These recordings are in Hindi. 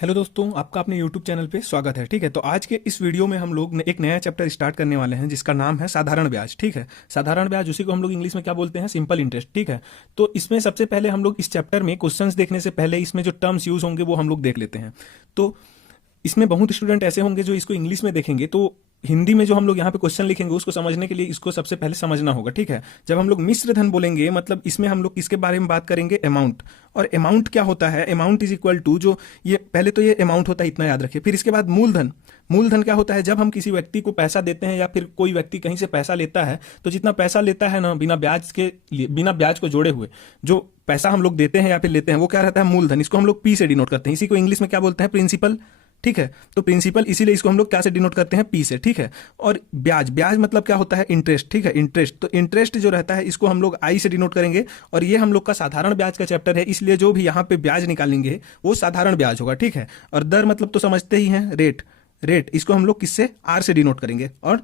हेलो दोस्तों, आपका अपने यूट्यूब चैनल पे स्वागत है। ठीक है, तो आज के इस वीडियो में हम लोग एक नया चैप्टर स्टार्ट करने वाले हैं जिसका नाम है साधारण ब्याज। ठीक है, साधारण ब्याज उसी को हम लोग इंग्लिश में क्या बोलते हैं, सिंपल इंटरेस्ट। ठीक है, तो इसमें सबसे पहले हम लोग इस चैप्टर में क्वेश्चंस देखने से पहले इसमें जो टर्म्स यूज होंगे वो हम लोग देख लेते हैं। तो इसमें बहुत स्टूडेंट ऐसे होंगे जो इसको इंग्लिश में देखेंगे, तो हिंदी में जो हम लोग यहाँ पे क्वेश्चन लिखेंगे उसको समझने के लिए इसको सबसे पहले समझना होगा। ठीक है, जब हम लोग मिश्र धन बोलेंगे मतलब इसमें हम लोग किसके बारे में बात करेंगे, अमाउंट। और अमाउंट क्या होता है, अमाउंट इज इक्वल टू, जो ये पहले तो ये अमाउंट होता है, इतना याद रखिए। फिर इसके बाद मूलधन। मूलधन क्या होता है, जब हम किसी व्यक्ति को पैसा देते हैं या फिर कोई व्यक्ति कहीं से पैसा लेता है तो जितना पैसा लेता है ना, बिना ब्याज के, बिना ब्याज को जोड़े हुए जो पैसा हम लोग देते हैं या फिर लेते हैं, वो क्या रहता है, मूलधन। इसको हम लोग पी से डिनोट करते हैं। इसी को इंग्लिश में क्या बोलते हैं, प्रिंसिपल। ठीक है, तो प्रिंसिपल, इसीलिए इसको हम लोग क्या से डिनोट करते हैं, पी से। ठीक है, और ब्याज, ब्याज मतलब क्या होता है, इंटरेस्ट। ठीक है, इंटरेस्ट, तो इंटरेस्ट जो रहता है इसको हम लोग आई से डिनोट करेंगे। और ये हम लोग का साधारण ब्याज का चैप्टर है, इसलिए जो भी यहाँ पे ब्याज निकालेंगे वो साधारण ब्याज होगा। ठीक है, और दर मतलब तो समझते ही हैं, रेट। रेट इसको हम लोग किससे, आर से डिनोट करेंगे। और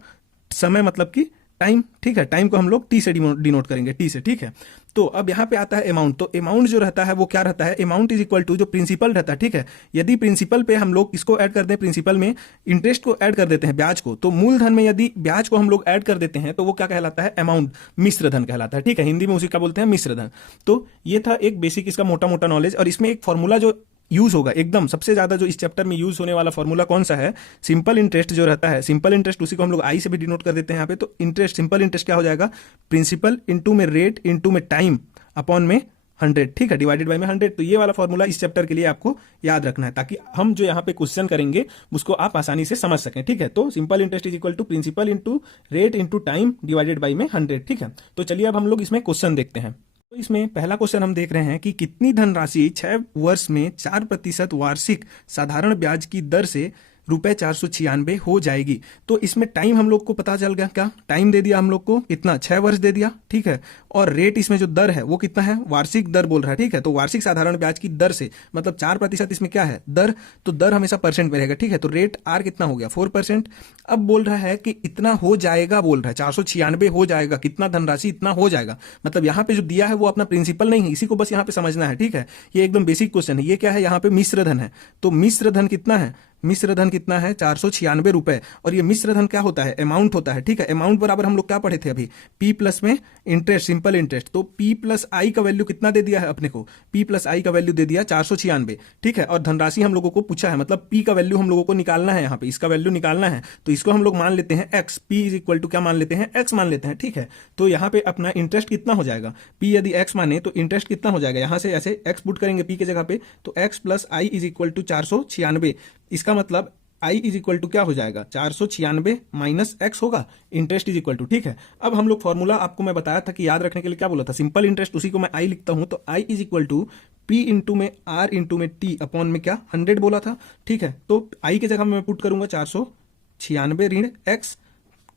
समय मतलब कि टाइम। ठीक है, टाइम को हम लोग टी से डिनोट करेंगे, टी से। ठीक है, तो अब यहाँ पे आता है अमाउंट। तो अमाउंट जो रहता है वो क्या रहता है, अमाउंट इज इक्वल टू जो प्रिंसिपल रहता है। ठीक है, यदि प्रिंसिपल पे हम लोग इसको ऐड कर दें, प्रिंसिपल में इंटरेस्ट को ऐड कर देते हैं, ब्याज को, तो मूलधन में यदि ब्याज को हम लोग ऐड कर देते हैं तो वो क्या कहलाता है, अमाउंट, मिश्र धन कहलाता है। ठीक है, हिंदी में उसी का बोलते हैं मिश्र धन। तो ये था एक बेसिक इसका मोटा मोटा नॉलेज। और इसमें एक फॉर्मूला जो यूज होगा एकदम सबसे ज्यादा, जो इस चैप्टर में यूज होने वाला फॉर्मूला कौन सा है, सिंपल इंटरेस्ट जो रहता है। सिंपल इंटरेस्ट उसी को हम लोग आई से भी डिनोट कर देते हैं यहाँ पे। तो इंटरेस्ट, सिंपल इंटरेस्ट क्या हो जाएगा, प्रिंसिपल इंटू में रेट इंटू में टाइम अपॉन में 100। ठीक है, डिवाइडेड बाय में 100। तो ये वाला फॉर्मूला इस चैप्टर के लिए आपको याद रखना है, ताकि हम जो यहाँ पे क्वेश्चन करेंगे उसको आप आसानी से समझ सकें। ठीक है, तो simple interest is equal to principal into rate into time divided by में 100। ठीक है, तो चलिए अब हम लोग इसमें क्वेश्चन देखते हैं। तो इसमें पहला क्वेश्चन हम देख रहे हैं कि कितनी धनराशि 6 वर्ष में 4% वार्षिक साधारण ब्याज की दर से ₹496 हो जाएगी। तो इसमें टाइम हम लोग को पता चल गया, क्या टाइम दे दिया हम लोग को, कितना, 6 वर्ष दे दिया। ठीक है, और रेट इसमें जो दर है वो कितना है, वार्षिक दर बोल रहा है। ठीक है, तो वार्षिक साधारण ब्याज की दर से मतलब 4% इसमें क्या है, दर। तो दर हमेशा परसेंट में रहेगा। ठीक है, तो रेट आर कितना हो गया, 4%। अब बोल रहा है कि इतना हो जाएगा, बोल रहा है 496 हो जाएगा, कितना धनराशि इतना हो जाएगा। मतलब यहाँ पे जो दिया है वो अपना प्रिंसिपल नहीं है, इसी को बस यहाँ पे समझना है। ठीक है, ये एकदम बेसिक क्वेश्चन है। ये क्या है, यहाँ पे मिश्र धन है। तो मिश्र धन कितना है, मिश्र धन कितना है, 496 रुपए। और ये मिश्र धन क्या होता है, अमाउंट होता है। ठीक है, अमाउंट बराबर हम लोग क्या पढ़े थे अभी, पी प्लस में इंटरेस्ट, सिंपल इंटरेस्ट। तो पी प्लस आई का वैल्यू कितना दे दिया है अपने को, पी प्लस आई का वैल्यू दे दिया 496। ठीक है, और धनराशि हम लोगों को पूछा है, मतलब पी का वैल्यू हम लोगों को निकालना है, यहाँ पे इसका वैल्यू निकालना है। तो इसको हम लोग मान लेते हैं X, P is equal to क्या मान लेते हैं, एक्स मान लेते हैं। ठीक है, तो यहाँ पे अपना इंटरेस्ट कितना हो जाएगा, पी यदि एक्स माने तो इंटरेस्ट कितना हो जाएगा, यहाँ से ऐसे एक्स पुट करेंगे पी के जगह पे, तो X plus I is equal to 496। इसका मतलब आई इज इक्वल टू क्या हो जाएगा, 496 माइनस एक्स होगा, इंटरेस्ट इज इक्वल टू। ठीक है, अब हम लोग फॉर्मूला आपको मैं बताया था कि याद रखने के लिए क्या बोला था, सिंपल इंटरेस्ट, उसी को मैं आई लिखता हूं। तो I is equal to P into में आर इंटू में टी अपॉन में क्या 100 बोला था। ठीक है, तो आई के जगह मैं पुट करूंगा 496 ऋण एक्स,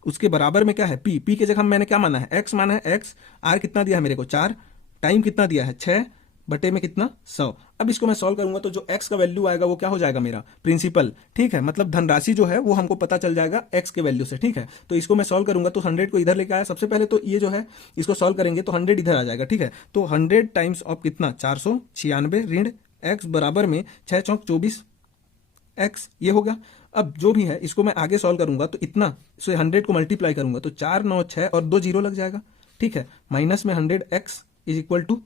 उसके बराबर में क्या है, पी, पी के जगह मैंने क्या माना है, एक्स माना है, एक्स। आर कितना दिया है मेरे को 4, टाइम कितना दिया है 6 बटे में कितना 100। अब इसको मैं सॉल्व करूंगा तो जो x का वैल्यू आएगा वो क्या हो जाएगा, मेरा प्रिंसिपल। ठीक है, मतलब धनराशि जो है वो हमको पता चल जाएगा x के वैल्यू से। ठीक है, तो इसको मैं सॉल्व करूंगा तो 100 को इधर लेके आया। सबसे पहले तो ये जो है इसको सॉल्व करेंगे तो 100 इधर आ जाएगा। ठीक है, तो 100 टाइम्स ऑफ कितना, 496 ऋण x बराबर में 6 चौक 24 x, ये होगा। अब जो भी है इसको मैं आगे सॉल्व करूंगा तो इतना से 100 को मल्टीप्लाई करूंगा तो 4 9 6 और 2 जीरो लग जाएगा। ठीक है, माइनस में 100x इज इक्वल टू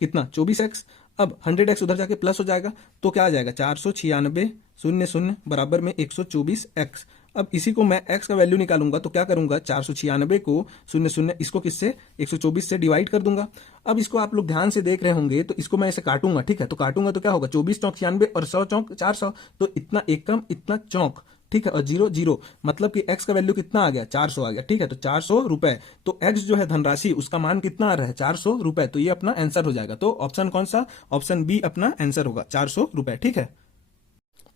कितना, 24x। अब 100x उधर जाके प्लस हो जाएगा तो क्या आ जाएगा, 496 शून्य शून्य बराबर में 124x। अब इसी को मैं x का वैल्यू निकालूंगा तो क्या करूंगा, 496 को शून्य शून्य इसको किससे 124 से डिवाइड कर दूंगा। अब इसको आप लोग ध्यान से देख रहे होंगे तो इसको मैं ऐसे काटूंगा। ठीक है, तो काटूंगा तो क्या होगा, 24 चौक 96 और 100 चौक 400, तो इतना एकम इतना चौक। ठीक है, और जीरो जीरो मतलब कि x का वैल्यू कितना आ गया, 400 आ गया। ठीक है, तो 400 रुपए, तो x जो है धनराशि उसका मान कितना आ रहा है, 400 रुपए। तो ये अपना आंसर हो जाएगा। तो ऑप्शन कौन सा, ऑप्शन बी अपना आंसर होगा, 400 रुपए। ठीक है,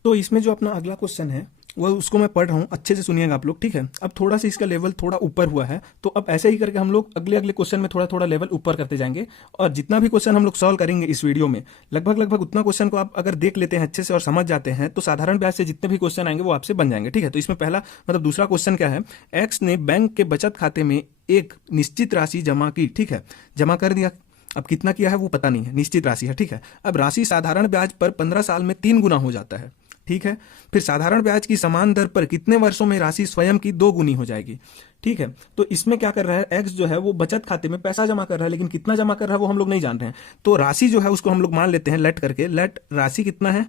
तो इसमें जो अपना अगला क्वेश्चन है वह उसको मैं पढ़ रहा हूँ, अच्छे से सुनिएगा आप लोग। ठीक है, अब थोड़ा सा इसका लेवल थोड़ा ऊपर हुआ है, तो अब ऐसे ही करके हम लोग अगले अगले क्वेश्चन में थोड़ा थोड़ा लेवल ऊपर करते जाएंगे। और जितना भी क्वेश्चन हम लोग सॉल्व करेंगे इस वीडियो में, लगभग लगभग उतना क्वेश्चन को आप अगर देख लेते हैं अच्छे से और समझ जाते हैं तो साधारण ब्याज से जितने भी क्वेश्चन आएंगे वो आपसे बन जाएंगे। ठीक है, तो इसमें पहला मतलब दूसरा क्वेश्चन क्या है, एक्स ने बैंक के बचत खाते में एक निश्चित राशि जमा की। ठीक है, जमा कर दिया। अब कितना किया है वो पता नहीं है, निश्चित राशि है, ठीक है। अब राशि साधारण ब्याज पर 15 साल में 3 गुना हो जाता है, ठीक है। फिर साधारण ब्याज की समान दर पर कितने वर्षों में राशि स्वयं की 2 गुनी हो जाएगी, ठीक है। तो इसमें क्या कर रहा है, एक्स जो है वो बचत खाते में पैसा जमा कर रहा है, लेकिन कितना जमा कर रहा है वो हम लोग नहीं जान रहे हैं। तो राशि जो है उसको हम लोग मान लेते हैं लेट करके, लेट राशि कितना है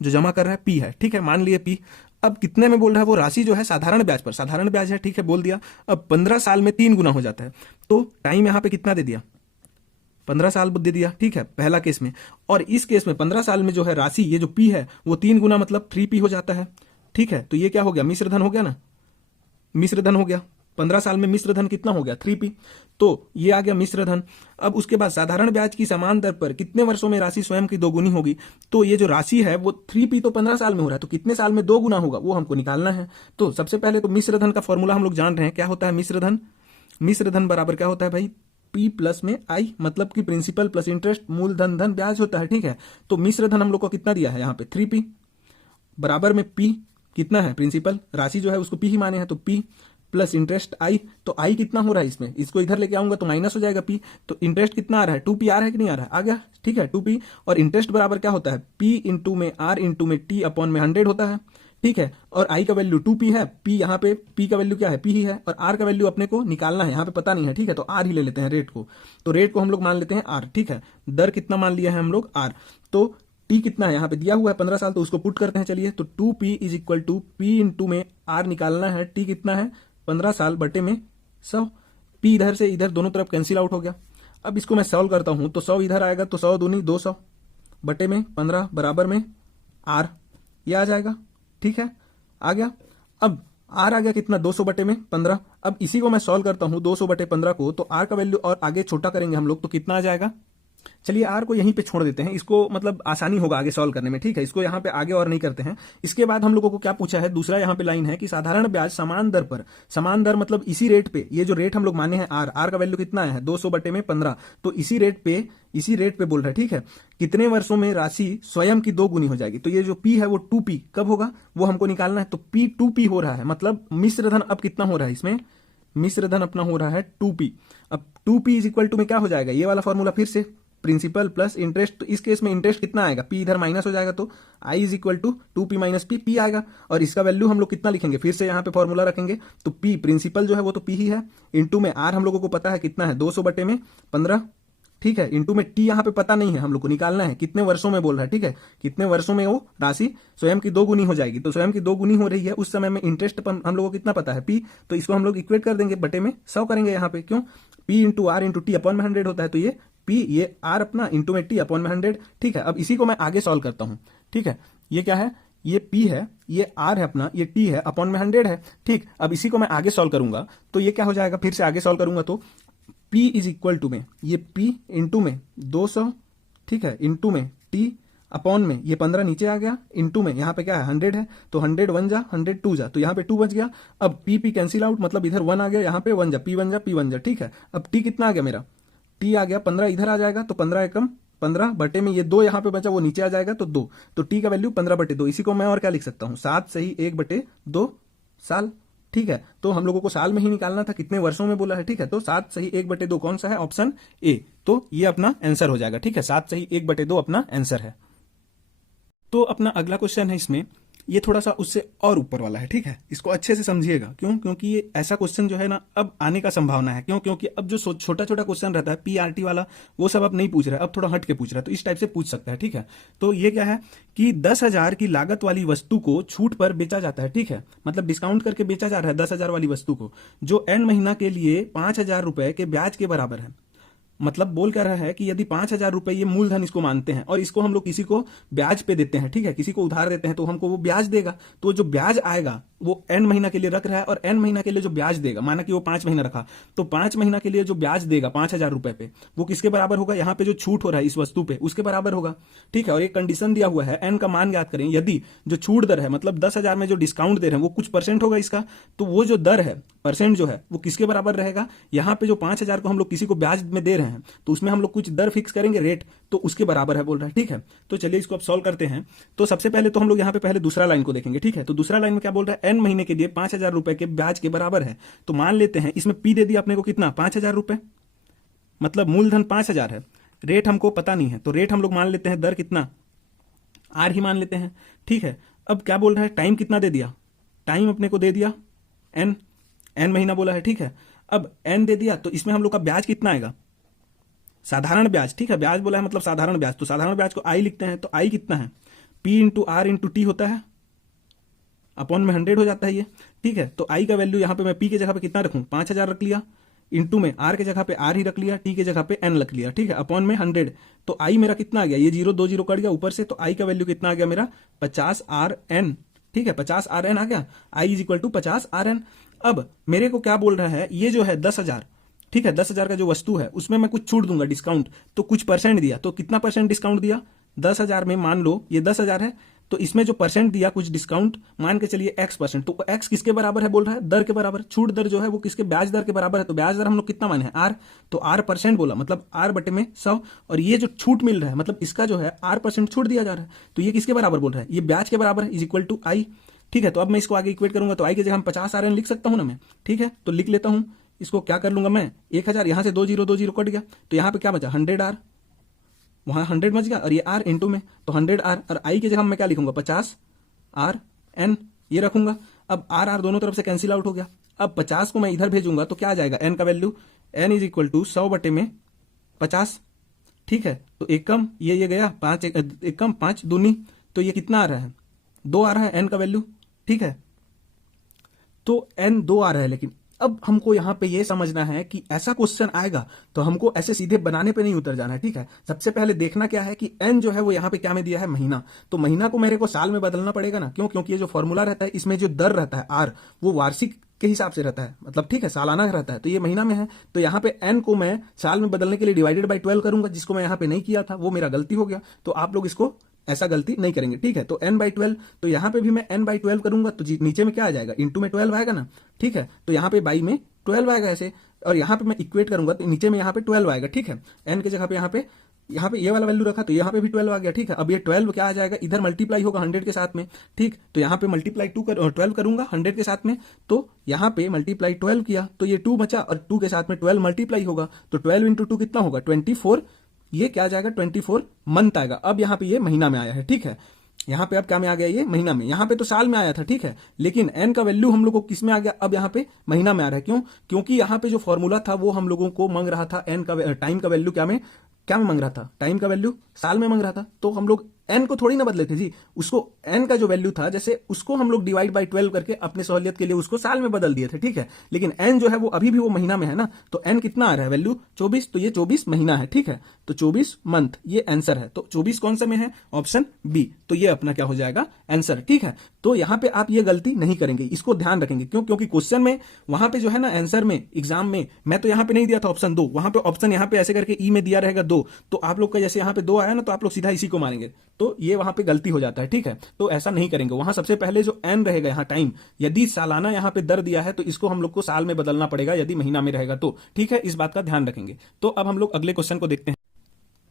जो जमा कर रहा है, पी है, ठीक है, मान लिए पी। अब कितने में बोल रहा है वो राशि जो है साधारण ब्याज पर, साधारण ब्याज है, ठीक है, बोल दिया। अब 15 साल में 3 गुना हो जाता है, तो टाइम यहां पे कितना दे दिया, 15 साल दे दिया, ठीक है, पहला केस में। और इस केस में 15 साल में जो है राशि ये जो पी है वो 3 गुना मतलब 3p हो जाता है, ठीक है। तो ये क्या हो गया, मिश्र धन हो गया ना, मिश्र धन हो गया। 15 साल में मिश्र धन कितना हो गया, 3p, तो ये आ गया मिश्र धन। अब उसके बाद साधारण ब्याज की समान दर पर कितने वर्षों में राशि स्वयं की 2 गुनी होगी, तो ये जो राशि है वो 3p तो 15 साल में हो रहा है, तो कितने साल में 2 गुना होगा वो हमको निकालना है। तो सबसे पहले तो मिश्र धन का फॉर्मूला हम लोग जान रहे हैं, क्या होता है मिश्र धन, मिश्र धन बराबर क्या होता है भाई, P प्लस में आई, मतलब कि प्रिंसिपल प्लस इंटरेस्ट मूलधन धन ब्याज होता है, ठीक है। तो मिश्र धन हम लोग को कितना दिया है यहाँ पे 3p, बराबर में P कितना है प्रिंसिपल, राशि जो है उसको P ही माने हैं, तो P प्लस इंटरेस्ट आई, तो आई कितना हो रहा है इसमें, इसको इधर लेके आऊंगा तो माइनस हो जाएगा P, तो इंटरेस्ट कितना आ रहा है 2p आ रहा है कि नहीं आ रहा है, आ गया, ठीक है 2p। और इंटरेस्ट बराबर क्या होता है, P इंटू में R इंटू में T अपॉन में 100 होता है, ठीक है। और आई का वैल्यू 2p है, p यहाँ पे p का वैल्यू क्या है, p ही है, और r का वैल्यू अपने को निकालना है, यहाँ पे पता नहीं है, ठीक है, तो r ही ले लेते हैं रेट को। तो रेट को हम लोग मान लेते हैं r, ठीक है। दर कितना मान लिया है हम लोग r, तो t कितना है यहाँ पे दिया हुआ है 15 साल, तो उसको पुट करते हैं चलिए। तो 2p is equal to p into में r निकालना है, t कितना है 15 साल बटे में 100, p इधर से इधर दोनों तरफ कैंसिल आउट हो गया। अब इसको मैं सॉल्व करता हूं तो 100 इधर आएगा, तो 100 दूनी 200 बटे में 15 बराबर में r, ये आ जाएगा, ठीक है, आ गया। अब r आ गया कितना 200 बटे में 15। अब इसी को मैं सॉल्व करता हूं 200 बटे 15 को, तो r का वैल्यू और आगे छोटा करेंगे हम लोग तो कितना आ जाएगा, चलिए r को यहीं पे छोड़ देते हैं, इसको मतलब आसानी होगा आगे सॉल्व करने में, ठीक है, इसको यहाँ पे आगे और नहीं करते हैं। इसके बाद हम लोगों को क्या पूछा है, दूसरा यहाँ पे लाइन है कि साधारण ब्याज समान दर पर, समान दर मतलब इसी रेट पे, ये जो रेट हम लोग माने हैं r का वैल्यू कितना है 200 बटे में 15, तो इसी रेट पे बोल रहा है, ठीक है, कितने वर्षों में राशि स्वयं की 2 गुनी हो जाएगी। तो ये जो p है वो 2p कब होगा वो हमको निकालना है, तो p 2p हो रहा है, मतलब मिश्र धन अब कितना हो रहा है इसमें, मिश्र धन अपना हो रहा है 2p। अब 2p इज इक्वल टू में क्या हो जाएगा, ये वाला फॉर्मूला फिर से प्रिंसिपल प्लस इंटरेस्ट, तो इस केस में इंटरेस्ट कितना आएगा, p इधर माइनस हो जाएगा, तो i is equal to 2p minus p आएगा। और इसका वैल्यू हम लोग कितना लिखेंगे, फिर से यहाँ पे फॉर्मूला रखेंगे, तो p प्रिंसिपल जो है वो तो p ही है, इंटू में r हम लोगों को पता है कितना है 200 बटे में 15, ठीक है, इंटू में t यहाँ पे पता नहीं है, हम लोग को निकालना है कितने वर्षों में बोल रहा है, ठीक है, कितने वर्षों में वो राशि स्वयं की 2 गुनी हो जाएगी। तो स्वयं की 2 गुनी हो रही है, उस समय में इंटरेस्ट हम लोगों को कितना पता है p, तो इसको हम लोग इक्वेट कर देंगे, बटे में 100 करेंगे यहाँ पे, क्यों, p into R into T upon में 100 होता है, तो ये p ये r अपना इंटू में t अपॉन में 100, ठीक है। अब इसी को मैं आगे सॉल्व करता हूँ, ठीक है, ये क्या है, ये p है, ये r है अपना, ये t है, अपॉन में 100 है, ठीक। अब इसी को मैं आगे सॉल्व करूंगा तो ये क्या हो जाएगा, फिर से आगे सॉल्व करूंगा तो p इज इक्वल टू में ये p इंटू में 200, ठीक है, इंटू में t अपॉन में ये 15 नीचे आ गया, इंटू में यहाँ पे क्या है 100 है, तो 100 1 जा 100 2 जा, तो यहाँ पे 2 बच गया। अब p कैंसिल आउट, मतलब इधर 1 आ गया, यहाँ पे 1 जा, p 1 जा p 1 जा, ठीक है। अब t कितना आ गया मेरा, t आ गया 15, इधर आ जाएगा, तो 15 एकम 15 बटे में ये 2 यहाँ पे बचा वो नीचे आ जाएगा, तो 2, तो t का वैल्यू 15 बटे 2, इसी को मैं और क्या लिख सकता हूँ 7 सही 1 बटे 2 साल, ठीक है। तो हम लोगों को साल में ही निकालना था, कितने वर्षों में बोला है, ठीक है, तो 7 सही 1 बटे 2 कौन सा है, ऑप्शन ए, तो ये अपना आंसर हो जाएगा, ठीक है, 7 सही 1 बटे 2 अपना आंसर है। तो अपना अगला क्वेश्चन है इसमें, ये थोड़ा सा उससे और ऊपर वाला है, ठीक है, इसको अच्छे से समझिएगा, क्यों, क्योंकि ये ऐसा क्वेश्चन जो है ना अब आने का संभावना है, क्यों, क्योंकि अब जो छोटा छोटा क्वेश्चन रहता है पीआरटी वाला वो सब अब नहीं पूछ रहा है, अब थोड़ा हट के पूछ रहा है, तो इस टाइप से पूछ सकता है, ठीक है। तो ये क्या है कि 10,000 की लागत वाली वस्तु को छूट पर बेचा जाता है, ठीक है, मतलब डिस्काउंट करके बेचा जा रहा है 10,000 वाली वस्तु को, जो एन महीना के लिए 5,000 रुपए के ब्याज के बराबर है। मतलब बोल कर रहा है कि यदि 5,000 रुपए ये मूलधन इसको मानते हैं और इसको हम लोग किसी को ब्याज पे देते हैं, ठीक है, किसी को उधार देते हैं तो हमको वो ब्याज देगा, तो जो ब्याज आएगा वो एन महीना के लिए रख रहा है, और एन महीना के लिए जो ब्याज देगा, माना कि वो 5 महीना रखा, तो 5 महीना के लिए जो ब्याज देगा 5,000 रुपए पे, वो किसके बराबर होगा, यहाँ पे जो छूट हो रहा है इस वस्तु पे उसके बराबर होगा, ठीक है। और एक कंडीशन दिया हुआ है, एन का मान ज्ञात करें, यदि जो छूट दर है मतलब 10,000 में जो डिस्काउंट दे रहे हैं वो कुछ परसेंट होगा इसका, तो वो जो दर है परसेंट जो है वो किसके बराबर रहेगा, यहाँ पे जो 5,000 को हम लोग किसी को ब्याज में दे रहे हैं तो उसमें हम लोग कुछ दर फिक्स करेंगे रेट, तो उसके बराबर है बोल रहा है, ठीक है। तो चलिए इसको अब सॉल्व करते हैं। तो सबसे पहले तो हम लोग यहाँ पे पहले दूसरा लाइन को देखेंगे, ठीक है। तो दूसरा लाइन में क्या बोल रहा है, एन महीने के लिए 5,000 रुपए के ब्याज के बराबर है, तो मान लेते हैं इसमें पी दे दिया अपने को कितना 5,000 रुपए, मतलब मूलधन 5,000 है, रेट हमको पता नहीं है, तो रेट हम लोग मान लेते हैं दर कितना, आर ही मान लेते हैं, ठीक है। अब क्या बोल रहा है, टाइम कितना दे दिया, टाइम अपने को दे दिया एन महीना बोला है, ठीक है। अब एन दे दिया तो इसमें हम लोग का ब्याज कितना आएगा, साधारण ब्याज, ठीक है, ब्याज बोला है मतलब साधारण ब्याज, तो साधारण ब्याज को आई लिखते हैं, तो आई कितना है, P into R into T होता है, अपॉन में 100 हो जाता है ये, ठीक है। तो आई का वैल्यू यहाँ पे मैं पी के जगह पे कितना रखूं, 5,000 रख लिया, इंटू में आर के जगह पे आर ही रख लिया, टी के जगह पे एन रख लिया, ठीक है, अपॉन में 100। तो आई मेरा कितना आ गया, ये 0 2 0 कट गया ऊपर से, तो आई का वैल्यू कितना आ गया मेरा 50 आर एन, ठीक है, 50 आर एन आ गया, I is equal to 50 R N. अब मेरे को क्या बोल रहा है, ये जो है 10,000, ठीक है, 10,000 का जो वस्तु है उसमें मैं कुछ छूट दूंगा, डिस्काउंट, तो कुछ परसेंट दिया, तो कितना परसेंट डिस्काउंट दिया, 10,000 में मान लो ये 10,000 है, तो इसमें जो परसेंट दिया कुछ डिस्काउंट मान के चलिए x%, तो x किसके बराबर है बोल रहा है, दर के बराबर, छूट दर जो है वो किसके, ब्याज दर के बराबर है, तो ब्याज दर हम लोग कितना माने हैं r, तो r% बोला मतलब r बटे में 100, और ये जो छूट मिल रहा है मतलब इसका जो है r% छूट दिया जा रहा है, तो ये किसके बराबर बोल रहा है, ये ब्याज के बराबर है, इज इक्वल टू आई, ठीक है। तो अब मैं इसको आगे इक्वेट करूंगा, तो आई की जगह हम 50 RN लिख सकता हूं ना मैं, ठीक है, तो लिख लेता हूं, इसको क्या कर लूंगा मैं 1000, यहां से 2 0 कट गया, तो यहां पे क्या बचा 100R, वहां 100 बच गया, और ये R इंटू में, तो 100R, और आई की जगह मैं क्या लिखूंगा 50 RN ये रखूंगा। अब R दोनों तरफ से कैंसिल आउट हो गया, अब 50 को मैं इधर भेजूंगा तो क्या आ जाएगा, N का value, N is equal to 100 बटे में 50, ठीक है। तो एक कम ये गया 5 एक कम 5 दूनी, तो ये कितना आ रहा है 2 आ रहा है N का वैल्यू, ठीक है, तो N 2 आ रहा है। लेकिन अब हमको यहां पे ये समझना है कि ऐसा क्वेश्चन आएगा तो हमको ऐसे सीधे बनाने पे नहीं उतर जाना है, ठीक है। सबसे पहले देखना क्या है कि N जो है वो यहाँ पे क्या में दिया है, महीना, तो महीना को मेरे को साल में बदलना पड़ेगा ना, क्यों, क्योंकि ये जो फॉर्मूला रहता है इसमें जो दर रहता है आर वो वार्षिक के हिसाब से रहता है, मतलब ठीक है सालाना रहता है, तो ये महीना में है, तो यहाँ पे N को मैं साल में बदलने के लिए डिवाइडेड बाई 12 करूंगा, जिसको मैं यहाँ पे नहीं किया था, वो मेरा गलती हो गया, तो आप लोग इसको ऐसा गलती नहीं करेंगे, ठीक है। तो n/12, तो यहां पे भी मैं n/12 करूंगा, तो नीचे में क्या आ जाएगा, इंटू में 12 आएगा ना, ठीक है, तो यहां पे बाई में 12 आएगा ऐसे, और यहां पे मैं इक्वेट करूंगा तो नीचे में यहां पे 12 आएगा, ठीक है, n के जगह पे यहां पे ये वाला वैल्यू रखा तो यहां पे भी 12 आ गया, ठीक है। अब ये 12 क्या आ जाएगा, इधर मल्टीप्लाई होगा 100 के साथ में, ठीक, तो यहां पे मल्टीप्लाई 12 करूंगा 100 के साथ में, तो यहां पे मल्टीप्लाई 12 किया तो ये 2 बचा, और 2 के साथ में 12 मल्टीप्लाई होगा, तो 12 इंटू 2 कितना होगा 24, ये क्या आ जाएगा 24 मंथ आएगा। अब यहाँ पे ये महीना में आया है, ठीक है, यहाँ पे अब क्या में आ गया, ये महीना में, यहाँ पे तो साल में आया था, ठीक है, लेकिन n का वैल्यू हम लोग को किस में आ गया, अब यहाँ पे महीना में आ रहा है, क्यों, क्योंकि यहाँ पे जो फॉर्मूला था वो हम लोगों को मांग रहा था n का टाइम का वैल्यू क्या में मांग रहा था, टाइम का वैल्यू साल में मांग रहा था, तो हम लोग n को थोड़ी ना बदले थे जी, उसको n का जो वैल्यू था जैसे उसको हम लोग डिवाइड बाई 12 करके अपने सहूलियत के लिए उसको साल में बदल दिए थे, ठीक है, लेकिन n जो है वो अभी भी वो महीना में है ना, तो n कितना आ रहा है वैल्यू 24, तो ये 24 महीना है, ठीक है, तो 24 मंथ ये आंसर है, तो 24 कौन सा में है, ऑप्शन बी, तो ये अपना क्या हो जाएगा आंसर, ठीक है। तो यहाँ पे आप ये गलती नहीं करेंगे, इसको ध्यान रखेंगे, क्यों, क्योंकि क्वेश्चन में वहां पे जो है ना आंसर में एग्जाम में मैं तो यहाँ पे नहीं दिया था ऑप्शन 2, वहां पे ऑप्शन यहाँ पे ऐसे करके ई में दिया रहेगा 2, तो आप लोग का जैसे यहाँ पे 2 आया ना तो आप लोग सीधा इसी को मारेंगे, तो ये वहां पे गलती हो जाता है, ठीक है, तो ऐसा नहीं करेंगे। वहां सबसे पहले जो n रहेगा यहाँ टाइम, यदि सालाना यहाँ पे दर दिया है तो इसको हम लोग को साल में बदलना पड़ेगा, यदि महीना में रहेगा तो, ठीक है, इस बात का ध्यान रखेंगे। तो अब हम लोग अगले क्वेश्चन को देखते हैं।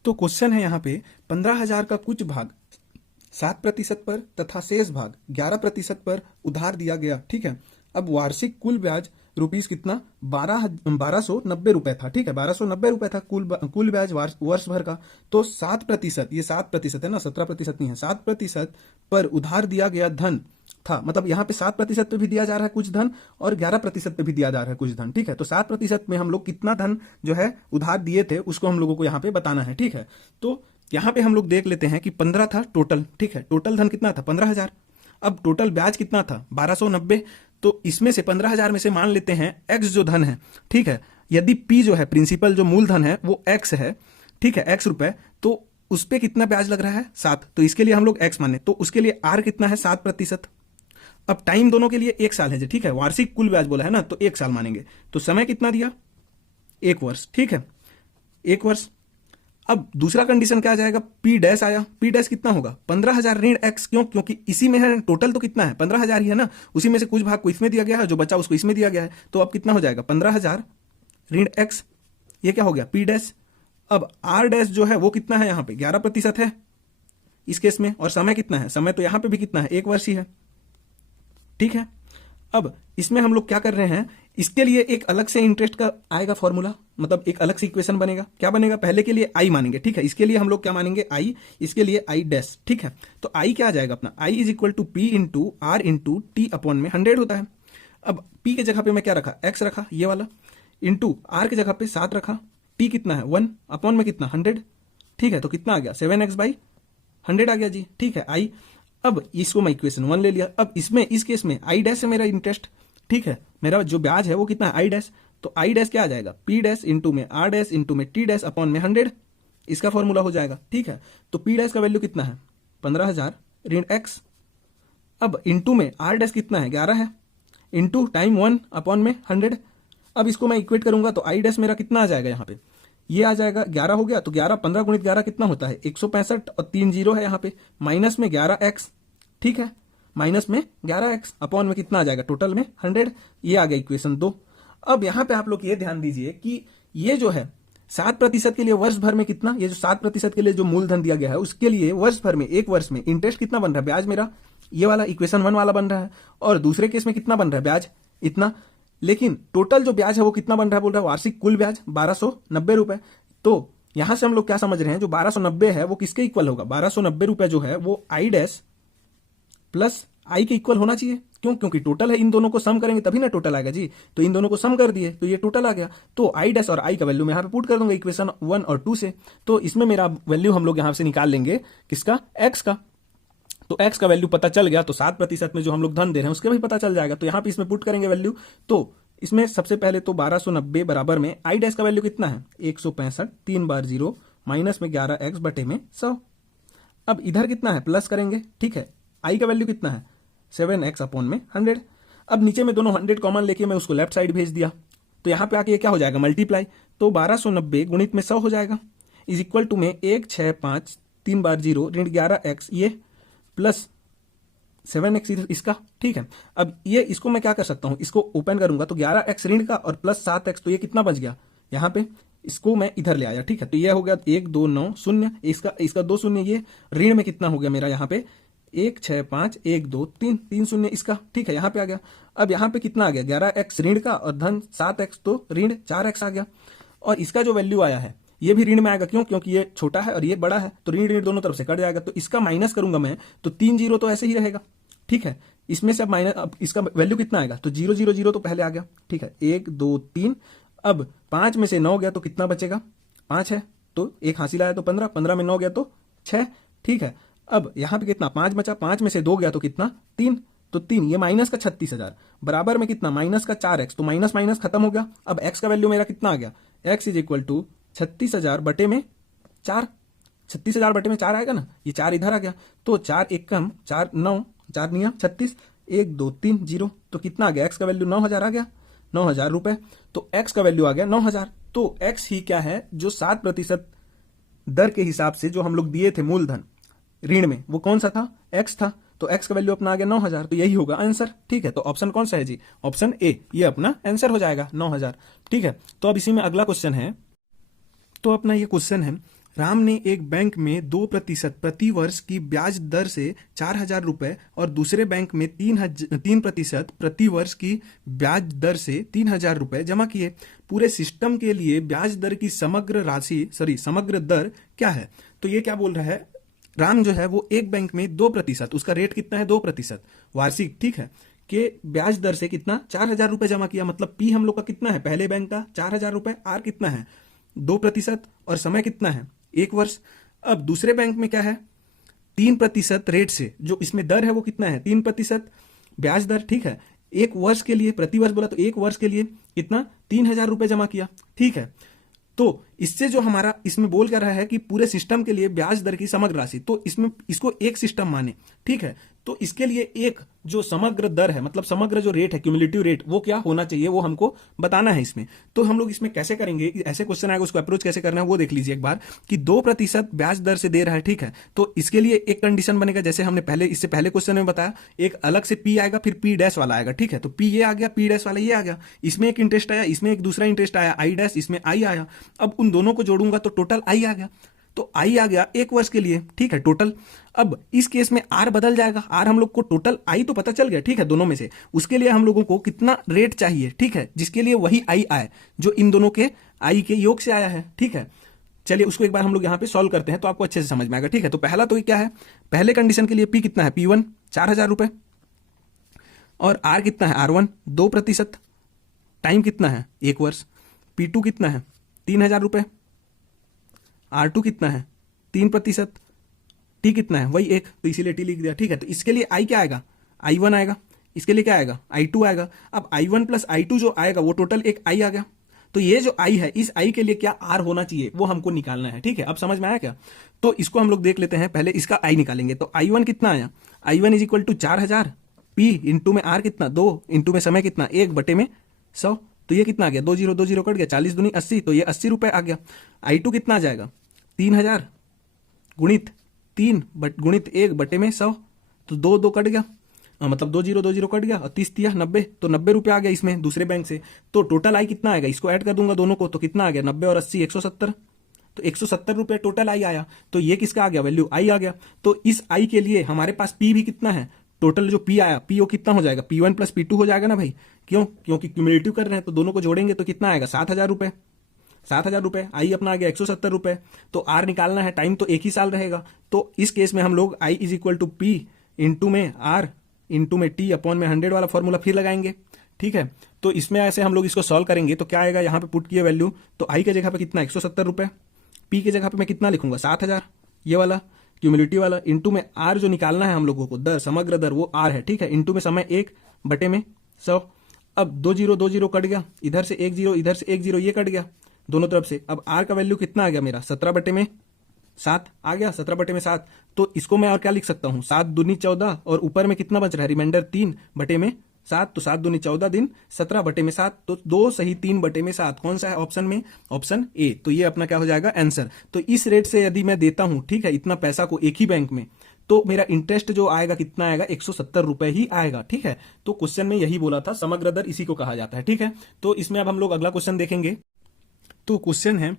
तो क्वेश्चन है यहाँ पे 15,000 का कुछ भाग 7% पर तथा शेष भाग 11% पर उधार दिया गया, ठीक है। अब वार्षिक कुल ब्याज रुपीस कितना 1290 रुपए था, ठीक है, 1290 रुपए था कुल ब्याज वर्ष भर का, तो 7%, ये 7% है ना, 17% नहीं है, 7% पर उधार दिया गया धन था, मतलब यहाँ पे 7% पे भी दिया जा रहा है कुछ धन और 11% पे भी दिया जा रहा है कुछ धन, ठीक है, तो 7% में हम लोग कितना धन जो है उधार दिए थे उसको हम लोगों को यहाँ पे बताना है, ठीक है। तो यहाँ पे हम लोग देख लेते हैं कि 15 था टोटल, ठीक है, टोटल धन कितना था 15,000, अब टोटल ब्याज कितना था 1290, तो इसमें से 15,000 में से मान लेते हैं x जो धन है, ठीक है, यदि p जो है प्रिंसिपल जो मूलधन है वो x है, ठीक है, x रुपए, तो उस पर कितना ब्याज लग रहा है 7, तो इसके लिए हम लोग x माने, तो उसके लिए r कितना है 7%। अब टाइम दोनों के लिए 1 साल है, ठीक है, वार्षिक कुल ब्याज बोला है ना, तो 1 साल मानेंगे, तो समय कितना दिया 1 वर्ष, ठीक है, 1 वर्ष। अब दूसरा कंडीशन क्या आ जाएगा, पी डैश आया, पी डैश कितना होगा 15,000 ऋण x, क्यों, क्योंकि इसी में है, टोटल तो कितना है 15,000 ही है ना, उसी में से कुछ भाग को इसमें दिया गया है, जो बचा उसको इसमें दिया गया है, तो अब कितना हो जाएगा 15,000 ऋण x, ये क्या हो गया पी डैश। अब आर डैश जो है वो कितना है, यहाँ पे 11% है इस केस में, और समय कितना है, समय तो यहाँ पे भी कितना है 1 वर्ष ही है, ठीक है। अब इसमें हम लोग क्या कर रहे हैं, इसके लिए एक अलग से इंटरेस्ट का आएगा फॉर्मूला, मतलब एक अलग से इक्वेशन बनेगा। क्या बनेगा, पहले के लिए आई मानेंगे, ठीक है, इसके लिए हम लोग क्या मानेंगे, आई, इसके लिए आई डैश, ठीक है। तो आई क्या आ जाएगा अपना, I is equal to P into R into T upon में 100 होता है। अब पी के जगह पे मैं क्या रखा, एक्स रखा ये वाला, इंटू आर के जगह पे 7 रखा, टी कितना है 1 अपॉन में कितना 100, ठीक है। तो कितना आ गया 7x/100 आ गया जी, ठीक है आई। अब इसको मैं इक्वेशन 1 ले लिया। अब इसमें इस केस में आई डैश है मेरा इंटरेस्ट, ठीक है, मेरा जो ब्याज है वो कितना है आई डैश। तो आई डैश क्या आ जाएगा, पी डैश इंटू में आर डैश इंटू में टी डैश अपॉन में 100, इसका फॉर्मूला हो जाएगा, ठीक है। तो पी डैश का वैल्यू कितना है 15,000 ऋण एक्स। अब इंटू में आर डैश कितना है 11 है, इंटू टाइम 1 अपॉन में 100। अब इसको मैं इक्वेट करूंगा तो आई डैश मेरा कितना आ जाएगा, यहाँ पे ये आ जाएगा 11 हो गया। तो 11 15 गुणित 11 कितना होता है 165 और 3 जीरो है यहाँ पे, माइनस में 11x, ठीक है, माइनस में 11x अपॉन में कितना आ जाएगा टोटल में 100। ये आ गया इक्वेशन 2। अब यहाँ पे आप लोग ये ध्यान दीजिए कि ये जो है 7% के लिए वर्ष भर में कितना, ये जो 7% के लिए जो मूलधन दिया गया है उसके लिए वर्ष भर में, एक वर्ष में इंटरेस्ट कितना बन रहा है, ब्याज मेरा ये वाला इक्वेशन 1 वाला बन रहा है। और दूसरे केस में कितना बन रहा है ब्याज इतना, लेकिन टोटल जो ब्याज है वो कितना बन रहा है, बोल रहा है वार्षिक कुल ब्याज 1290 रुपए। तो यहां से हम लोग क्या समझ रहे हैं, जो 1290 है वो किसके इक्वल होगा, 1290 रुपए जो है वो आई डैश प्लस आई के इक्वल होना चाहिए। क्यों, क्योंकि टोटल है, इन दोनों को सम करेंगे तभी ना टोटल आएगा जी। तो इन दोनों को सम कर दिए तो ये टोटल आ गया। तो आई डैश और आई का वैल्यू मैं यहाँ पे पुट कर दूंगा इक्वेशन 1 और 2 से। तो इसमें मेरा वैल्यू हम लोग यहाँ से निकाल लेंगे किसका, एक्स का। तो एक्स का वैल्यू पता चल गया तो 7% में जो हम लोग धन दे रहे हैं उसके भी पता चल जाएगा। तो यहाँ पे इसमें पुट करेंगे वैल्यू। तो इसमें सबसे पहले तो 1290 बराबर में आई डैश का वैल्यू कितना है 165, 3 बार 0 माइनस में 11x बटे में 100। अब इधर कितना है प्लस करेंगे, ठीक है, आई का वैल्यू कितना है 7x अपॉन में 100। अब नीचे में दोनों 100 कॉमन लेके मैं उसको लेफ्ट साइड भेज दिया। तो यहाँ पे आके ये क्या हो जाएगा मल्टीप्लाई, तो 1290 गुणित में 100 हो जाएगा, इज इक्वल टू में 165 3 बार 0 ऋण 11x ये प्लस 7x इसका, ठीक है। अब ये इसको मैं क्या कर सकता हूं, इसको ओपन करूंगा तो 11x ऋण का और प्लस 7x, तो ये कितना बच गया यहाँ पे, इसको मैं इधर ले आया, ठीक है। तो ये हो गया 1 2 9 0, इसका 2 शून्य, ये ऋण में कितना हो गया मेरा यहाँ पे 1 6 5 1 2 3 3 शून्य इसका, ठीक है, यहाँ पे आ गया। अब यहाँ पे कितना आ गया 11x ऋण का और धन 7x, तो ऋण 4x आ गया। और इसका जो वैल्यू आया है ये भी ऋण में आएगा, क्यों, क्योंकि ये छोटा है और ये बड़ा है, तो ऋण ऋण दोनों तरफ से कट जाएगा। तो इसका माइनस करूंगा मैं तो 3 जीरो तो ऐसे ही रहेगा, ठीक है। इसमें से अब माइनस, अब इसका वैल्यू कितना आएगा तो 0 0 0 तो पहले आ गया, ठीक है, 1 2 3। अब 5 में से 9 गया तो कितना बचेगा 5 है, तो एक हासिल आया तो 15, 15 में 9 गया तो 6, ठीक है। अब यहाँ पे कितना 5 बचा, 5 में से 2 गया तो कितना 3, तो 3, ये माइनस का 36,000 बराबर में कितना माइनस का 4x, तो माइनस माइनस खत्म हो गया। अब x का वैल्यू मेरा कितना आ गया, x इज इक्वल टू 36,000 बटे में 4, 36,000 बटे में 4 आएगा ना, ये 4 इधर आ गया, तो 4 1 कम 4 9 4 नियम 36, 1 2 3 0, तो कितना आ गया x का वैल्यू 9,000 आ गया, 9,000 रुपए। तो x का वैल्यू आ गया 9,000। तो x ही क्या है, जो 7% दर के हिसाब से जो हम लोग दिए थे मूलधन ऋण में, वो कौन सा था, x था। तो x का वैल्यू अपना आ गया 9,000, तो यही होगा आंसर, ठीक है। तो ऑप्शन कौन सा है जी, ऑप्शन ए, ये अपना आंसर हो जाएगा 9,000, ठीक है। तो अब इसी में अगला क्वेश्चन है, तो अपना ये क्वेश्चन है, राम ने एक बैंक में 2% प्रति वर्ष की ब्याज दर से 4,000 रुपए और दूसरे बैंक में 3% प्रति वर्ष की ब्याज दर से 3,000 रुपए जमा किए। पूरे सिस्टम के लिए ब्याज दर की समग्र दर क्या है। तो ये क्या बोल रहा है, राम जो है वो एक बैंक में 2%, उसका रेट कितना है 2% वार्षिक, ठीक है, के ब्याज दर से कितना 4,000 रुपए जमा किया। मतलब पी हम लोग का कितना है, पहले बैंक का 4,000 रुपए, आर कितना है 2% और समय कितना है 1 वर्ष। अब दूसरे बैंक में क्या है 3% रेट से, जो इसमें दर है वो कितना है 3% ब्याज दर, ठीक है। 1 वर्ष के लिए, प्रति वर्ष बोला तो 1 वर्ष के लिए कितना 3,000 रुपए जमा किया, ठीक है। तो इससे जो हमारा इसमें बोल कर रहा है कि पूरे सिस्टम के लिए ब्याज दर की समग्र राशि, तो इसमें इसको एक सिस्टम माने, ठीक है। तो इसके लिए एक जो समग्र दर है, मतलब समग्र जो रेट है, क्यूमुलेटिव रेट, वो क्या होना चाहिए वो हमको बताना है इसमें। तो हम लोग इसमें कैसे करेंगे, ऐसे क्वेश्चन आएगा उसको अप्रोच कैसे करना है वो देख लीजिए एक बार, कि 2% ब्याज दर से दे रहा है, ठीक है। तो इसके लिए एक कंडीशन बनेगा, जैसे हमने पहले इससे पहले क्वेश्चन में बताया, एक अलग से पी आएगा, फिर पी डैश वाला आएगा, ठीक है। तो पी ये आ गया, पी डैश वाला ये आ गया, इसमें एक इंटरेस्ट आया, इसमें एक दूसरा इंटरेस्ट आया आई डैश, इसमें आई आया। अब उन दोनों को जोड़ूंगा तो टोटल आई आ गया। तो आई आ गया 1 वर्ष के लिए, ठीक है, टोटल। अब इस केस में आर बदल जाएगा, आर हम लोग को टोटल आई तो पता चल गया, ठीक है, दोनों में से। उसके लिए हम लोगों को कितना रेट चाहिए, ठीक है, जिसके लिए वही आई आए जो इन दोनों के आई के योग से आया है, ठीक है। चलिए उसको एक बार हम लोग यहाँ पे सॉल्व करते हैं तो आपको अच्छे से समझ में आएगा, ठीक है। तो पहला तो क्या है, पहले कंडीशन के लिए पी कितना है, P1 4,000 रुपए, और आर कितना है, R1 2%, टाइम कितना है 1 वर्ष, P2 कितना है 3,000 रुपए, R2 कितना है 3%, टी कितना है वही 1, तो इसीलिए टी लिख दिया, ठीक है। तो इसके लिए आई क्या आएगा, I1 आएगा, इसके लिए क्या आएगा I2 आएगा। अब I1 प्लस I2 जो आएगा वो टोटल एक आई आ गया। तो ये जो आई है, इस आई के लिए क्या आर होना चाहिए वो हमको निकालना है, ठीक है। अब समझ में आया क्या? तो इसको हम लोग देख लेते हैं, पहले इसका आई निकालेंगे। तो I1 कितना आया, I1 is equal to 4,000, P into में आर कितना 2, इंटू में समय कितना 1/100, तो ये कितना आ गया 2 0 2 0 कट गया, 40 दूनी 80, तो ये 80 रुपए आ गया। I2 कितना आ जाएगा 3,000 गुणित 3 गुणित 1/100, तो 2 2 कट गया, मतलब 2 0 2 0 कट गया, और 30 तिया 90, तो 90 रुपये आ गया इसमें दूसरे बैंक से। तो टोटल आई कितना आएगा, इसको ऐड कर दूंगा दोनों को, तो कितना आ गया 90 और 80 170, तो 170 रुपये टोटल आई आया। तो ये किसका आ गया, वैल्यू आई आ गया। तो इस आई के लिए हमारे पास पी भी कितना है, टोटल जो पी आया, पी ओ कितना हो जाएगा, P1 प्लस P2 हो जाएगा ना भाई, क्यों, क्योंकि क्यूमुलेटिव कर रहे हैं, तो दोनों को जोड़ेंगे तो कितना आएगा 7,000 रुपये, 7,000 रुपये। आई अपना आ गया 170 रुपये। तो आर निकालना है, टाइम तो एक ही साल रहेगा, तो इस केस में हम लोग I is equal to P into में आर इंटू में टी अपॉन में 100 वाला फॉर्मूला फिर लगाएंगे, ठीक है। तो इसमें ऐसे हम लोग इसको सॉल्व करेंगे तो क्या आएगा, यहाँ पे पुट किया वैल्यू, तो आई के जगह पे कितना 170 रुपये, पी के जगह पे मैं कितना लिखूंगा 7,000, ये वाला क्यूमुलेटिव वाला, इंटू में आर जो निकालना है हम लोगों को, दर समग्र दर वो आर है, ठीक है, इंटू में समय 1/100। अब 2 0 2 0 कट गया, इधर से 1 0 इधर से 1 0, ये कट गया दोनों तरफ से। अब आर का वैल्यू कितना आ गया मेरा 17/7 आ गया, 17/7। तो इसको मैं और क्या लिख सकता हूँ, 7 दूनी 14, और ऊपर में कितना बच रहा है रिमाइंडर 3/7, तो 7 दूनी 14 दिन 17/7, तो 2 सही 3/7 कौन सा है ऑप्शन में, ऑप्शन ए। तो ये अपना क्या हो जाएगा आंसर। तो इस रेट से यदि मैं देता हूं, ठीक है, इतना पैसा को एक ही बैंक में, तो मेरा इंटरेस्ट जो आएगा कितना आएगा 170 रुपए ही आएगा, ठीक है। तो क्वेश्चन में यही बोला था, समग्र दर इसी को कहा जाता है, ठीक है। तो इसमें अब हम लोग अगला क्वेश्चन देखेंगे। तो क्वेश्चन है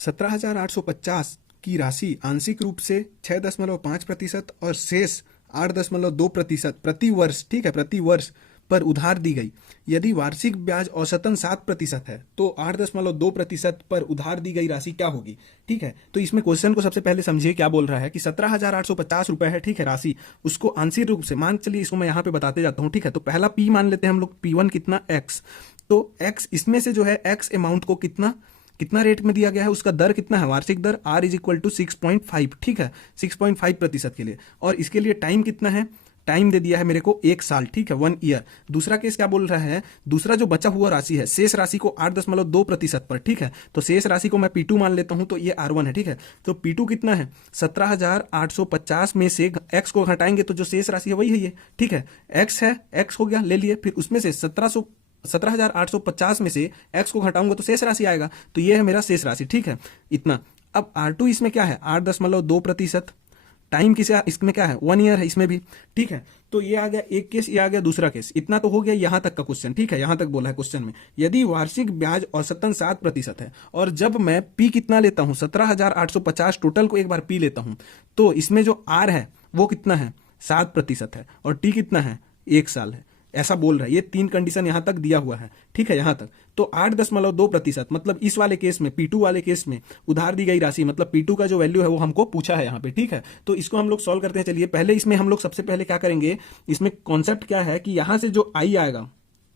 17,850 की राशि आंशिक रूप से 6.5% और शेष 8.2% प्रति वर्ष, ठीक है, प्रति वर्ष पर उधार दी गई। यदि वार्षिक ब्याज औसतन 7% है तो 8.2% पर उधार दी गई राशि क्या होगी, ठीक है। तो इसमें क्वेश्चन को सबसे पहले समझिए क्या बोल रहा है कि 17,850 रुपए है, ठीक है, राशि, उसको आंशिक रूप से मान, चलिए इसको मैं यहाँ पे बताते जाता हूँ, ठीक है। तो पहला पी मान लेते हैं हम लोग, P1 कितना x, तो x इसमें से जो है x अमाउंट को कितना कितना रेट में दिया गया है, उसका दर कितना है, वार्षिक दर r इज इक्वल टू 6.5, ठीक है, 6.5% के लिए। और इसके लिए टाइम कितना है, टाइम दे दिया है मेरे को 1 साल, ठीक है, 1 ईयर। दूसरा केस क्या बोल रहा है, दूसरा जो बचा हुआ राशि है, शेष राशि को 8.2% पर, ठीक है। तो शेष राशि को मैं P2 मान लेता हूं, तो ये R1 है, ठीक है। तो P2 कितना है 17,850 में से x को घटाएंगे तो जो शेष राशि है वही है ये, ठीक है, x है, x हो गया ले लिए, फिर उसमें से 17,850 में से x को घटाऊंगा तो शेष राशि आएगा, तो ये है मेरा शेष राशि, ठीक है, इतना। अब R2 इसमें क्या है 8.2%, टाइम किसे इसमें क्या है 1 ईयर है इसमें भी, ठीक है। तो ये आ गया एक केस, ये आ गया दूसरा केस, इतना तो हो गया यहां तक का क्वेश्चन, ठीक है। यहां तक बोला है क्वेश्चन में, यदि वार्षिक ब्याज औसतन 7% है, और जब मैं पी कितना लेता हूं 17,850 टोटल को एक बार पी लेता हूं, तो इसमें जो आर है वो कितना है 7% है, और टी कितना है 1 साल है, ऐसा बोल रहा है। ये 3 कंडीशन यहां तक दिया हुआ है, ठीक है, यहां तक। तो 8.2%, मतलब इस वाले केस में, P2 वाले केस में उधार दी गई राशि, मतलब P2 का जो वैल्यू है वो हमको पूछा है यहाँ पे, ठीक है। तो इसको हम लोग सॉल्व करते हैं। चलिए पहले इसमें हम लोग सबसे पहले क्या करेंगे, इसमें कॉन्सेप्ट क्या है कि यहां से जो आई आएगा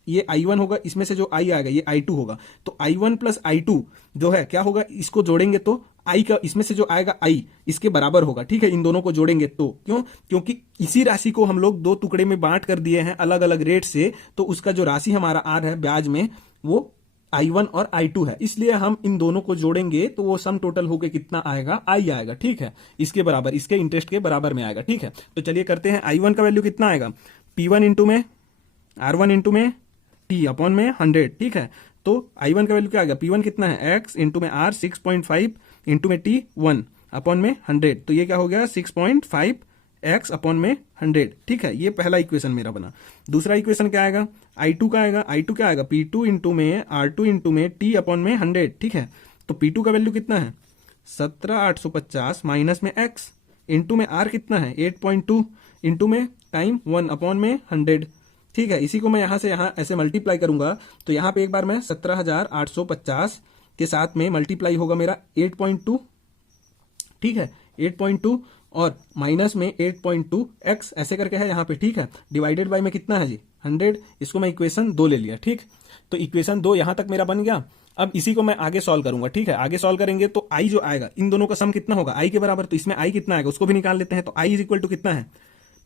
ये I1 होगा, इसमें से जो I आएगा ये I2 होगा। तो I1 प्लस I2 जो है क्या होगा, इसको जोड़ेंगे तो I का इसमें से जो आएगा I इसके बराबर होगा, ठीक है। इन दोनों को जोड़ेंगे तो क्यों, क्योंकि इसी राशि को हम लोग 2 टुकड़े में बांट कर दिए हैं अलग अलग रेट से, तो उसका जो राशि हमारा आ रहा है ब्याज में वो I1 और I2 है, इसलिए हम इन दोनों को जोड़ेंगे तो वो सम टोटल होके कितना आएगा I आएगा, ठीक है, इसके बराबर, इसके इंटरेस्ट के बराबर में आएगा, ठीक है। तो चलिए करते हैं, I1 का वैल्यू कितना आएगा P1 इंटू में R1 इंटू में T अपॉन में 100, ठीक है। तो I1 का वैल्यू क्या आ गया, P1 कितना है x इंटू में R 6.5 इंटू में T 1 अपॉन में 100, तो ये क्या हो गया 6.5 x अपॉन में 100, ठीक है। ये पहला इक्वेशन मेरा बना। दूसरा इक्वेशन क्या आएगा, I2 का आएगा, I2 क्या आएगा P2 इंटू में R2 इंटू में T अपॉन में 100, ठीक है। तो P2 का वैल्यू कितना है 17,850 माइनस में x इंटू में r कितना है 8.2 इंटू में टाइम 1 अपॉन में 100। ठीक है, इसी को मैं यहाँ से यहाँ ऐसे मल्टीप्लाई करूंगा तो यहाँ पे एक बार मैं 17,850 के साथ में मल्टीप्लाई होगा मेरा 8.2। ठीक है, 8.2 और माइनस में 8.2 x ऐसे करके है यहाँ पे। ठीक है, डिवाइडेड बाय में कितना है जी 100। इसको मैं इक्वेशन 2 ले लिया। ठीक, तो इक्वेशन 2 यहाँ तक मेरा बन गया। अब इसी को मैं आगे सॉल्व करूंगा। ठीक है, आगे सॉल्व करेंगे तो i जो आएगा इन दोनों का सम कितना होगा i के बराबर, तो इसमें i कितना आएगा उसको भी निकाल लेते हैं। तो i इज इक्वल टू कितना है